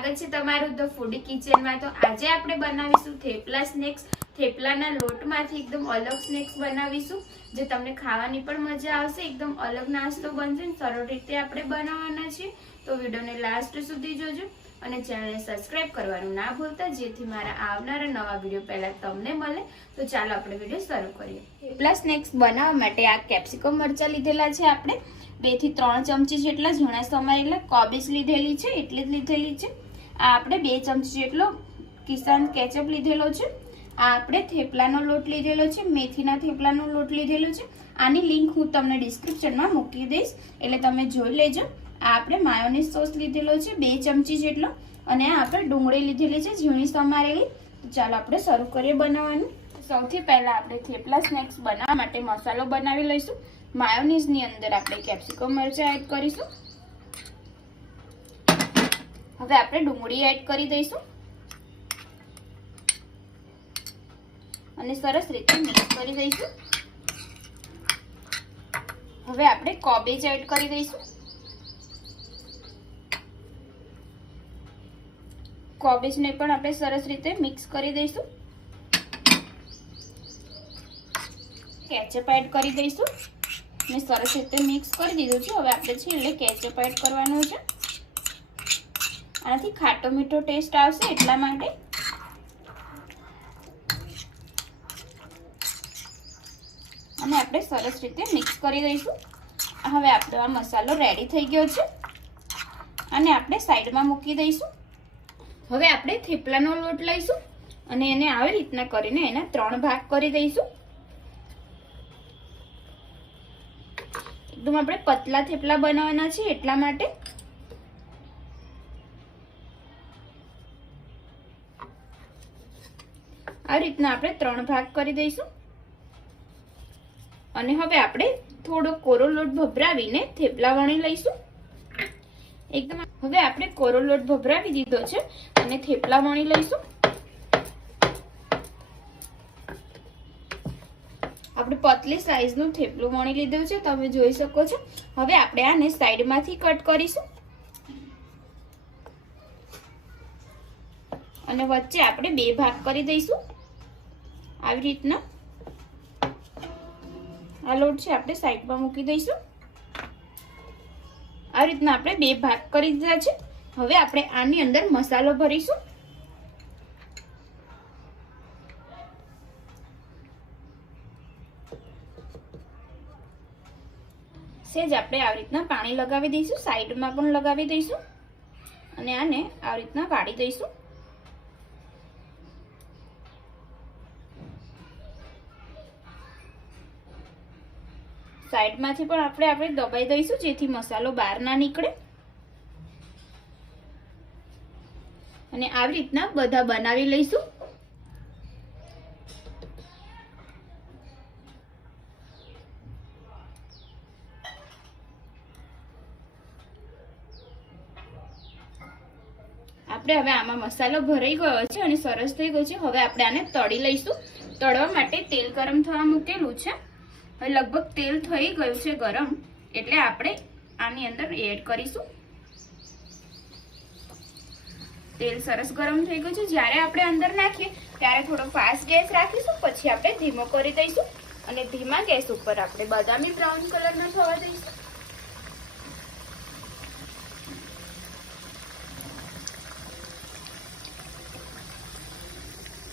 સ્વાગત છે તમારું ધ ફૂડી કિચન માં। તો આજે આપણે બનાવીશું થેપલા સ્નેક્સ। થેપલાના લોટમાંથી એકદમ અલગ સ્નેક્સ બનાવીશું જે તમને ખાવાની પણ મજા આવશે। એકદમ અલગ નાસ્તો બનશે અને સરળ રીતે આપણે બનાવવાના છે। તો વિડિયોને લાસ્ટ સુધી જોજો અને ચેનલને સબસ્ક્રાઇબ કરવાનું ના ભૂલતા જેથી મારા આવનારા નવા વિડિયો પહેલા તમને મળે। તો ચાલો આપણે વિડિયો શરૂ કરીએ। થેપલા સ્નેક્સ બનાવવા માટે આ કેપ્સિકમ મરચા લીધેલા છે આપણે 2 થી 3 ચમચી જેટલા ઝીણા સમારેલા, કોબીજ લીધેલી છે એટલી જ લીધેલી છે। આ આપણે 2 ચમચી જેટલો કિસાન કેચઅપ લીધેલો છે। આ આપણે થેપલાનો લોટ લીધેલો છે, મેથીના થેપલાનો લોટ લીધેલો છે। આની લિંક હું તમને ડિસ્ક્રિપ્શનમાં મૂકી દઈશ એટલે તમે જોઈ લેજો। આ આપણે માયોનીઝ સોસ લીધેલો છે 2 ચમચી જેટલો અને આ આપણે ડુંગળી લીધેલી છે ઝીણી સમારેલી। તો ચાલો આપણે શરૂ કરીએ બનાવવાનું। સૌથી પહેલા આપણે થેપલા સ્નેક્સ બનાવવા માટે મસાલો બનાવી લઈશું। માયોનીઝ ની અંદર આપણે કેપ્સિકમ મરચા એડ કરીશું। હવે આપણે ડુંગળી એડ કરી દઈશું અને સરસ રીતે મિક્સ કરી દઈશું। હવે આપણે કોબીજ એડ કરી દઈશું। કોબીજને પણ આપણે સરસ રીતે મિક્સ કરી દઈશું। કેચઅપ એડ કરી દઈશું ને સરસ રીતે મિક્સ કરી દીધું છે। હવે આપણે છેલ્લે કેચઅપ એડ કરવાનું છે। આનાથી ખાટો મીઠો ટેસ્ટ આવશે એટલા માટે। અને આપણે સરસ રીતે મિક્સ કરી દઈશું। હવે આપણો આ મસાલો રેડી થઈ ગયો છે અને આપણે સાઈડમાં મૂકી દઈશું। હવે આપણે થેપલાનો લોટ લઈશું અને એને આવી રીતના કરીને એના 3 ભાગ કરી દઈશું। એકદમ આપણે પતલા થેપલા બનાવવાના છે એટલા માટે। આ રીતના આપણે 3 ભાગ કરી દઈશું અને હવે આપણે થોડો કોરો લોટ ભભરાવીને થેપલા વણી લઈશું। એકદમ હવે આપણે કોરો લોટ ભભરાવી દીધો છે અને થેપલા વણી લઈશું। આપણે પતલી સાઈઝનું થેપલું વણી લીધું છે તમે જોઈ શકો છો। હવે આપણે આને સાઈડમાંથી કટ કરીશું અને વચ્ચે આપણે 2 ભાગ કરી દઈશું। આવી રીતના આ લોટ છે આપણે સાઈડમાં મૂકી દઈશું। આ રીતના આપણે 2 ભાગ કરી દીધા છે। હવે આપણે આની અંદર મસાલો ભરીશું। સેજ આપણે આવી રીતના પાણી લગાવી દઈશું, સાઈડમાં પણ લગાવી દઈશું અને આને આવી રીતના વાળી દઈશું। સાઈડમાંથી પણ આપણે દબાઈ દઈશું જેથી મસાલો બહાર ના નીકળે। અને આવી રીતના બધા બનાવી લઈશું। આપણે હવે આમાં મસાલો ભરાઈ ગયો છે અને સરસ થઈ ગયો છે। હવે આપણે આને તળી લઈશું। તળવા માટે તેલ ગરમ થવા મૂકેલું છે। હવે લગભગ તેલ થઈ ગયું છે ગરમ એટલે આપણે આની અંદર એડ કરીશું। તેલ સરસ ગરમ થઈ ગયું છે। જ્યારે આપણે અંદર નાખીએ ત્યારે થોડો ફાસ્ટ ગેસ રાખીશું, પછી આપણે ધીમો કરી દઈશું અને ધીમા ગેસ ઉપર આપણે બદામી બ્રાઉન કલરનો થવા દઈશું।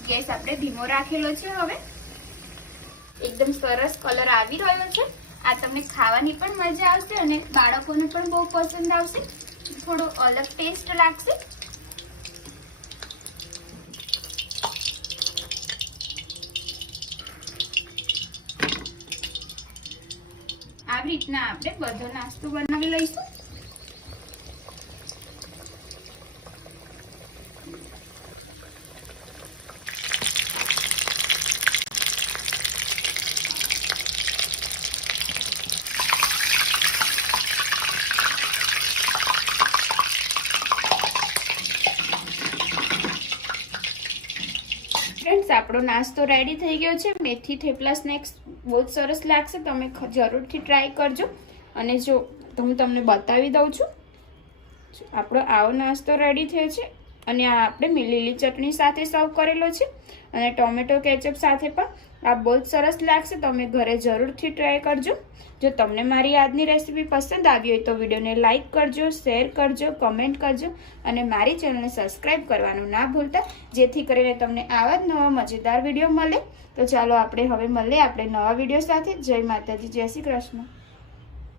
ગેસ આપણે ધીમો રાખેલો છે। હવે એકદમ સરસ કલર આવી રહ્યો છે। આ તમને ખાવાની પણ મજા આવશે અને બાળકોને પણ બહુ પસંદ આવશે। થોડો અલગ ટેસ્ટ લાગશે। આવી રીતના આપણે બધો નાસ્તો બનાવી લઈશું। फ्रेंड्स આપણો નાસ્તો રેડી થઈ ગયો છે। મેથી થેપલા સ્નેક્સ બહુ સરસ લાગશે, તમે જરૂરથી ટ્રાય કરજો। અને જો તો હું તમને બતાવી દઉં છું। આપણો આવો નાસ્તો રેડી થયો છે અને આ આપણે લીલી ચટણી સાથે સર્વ કરેલો છે અને ટોમેટો કેચઅપ સાથે પણ આ બહુ જ સરસ લાગશે. તમે ઘરે જરૂરથી ટ્રાય કરજો. જો તમને મારી આજની રેસીપી પસંદ આવી હોય તો વિડીયોને લાઇક કરજો, શેર કરજો, કમેન્ટ કરજો અને મારી ચેનલને સબસ્ક્રાઈબ કરવાનું ના ભૂલતા, જેથી કરીને તમને આવા જ નવા મજેદાર વિડીયો મળે. તો ચાલો આપણે હવે મળીએ આપણે નવા વિડીયો સાથે. જય માતાજી, જય શ્રી કૃષ્ણ.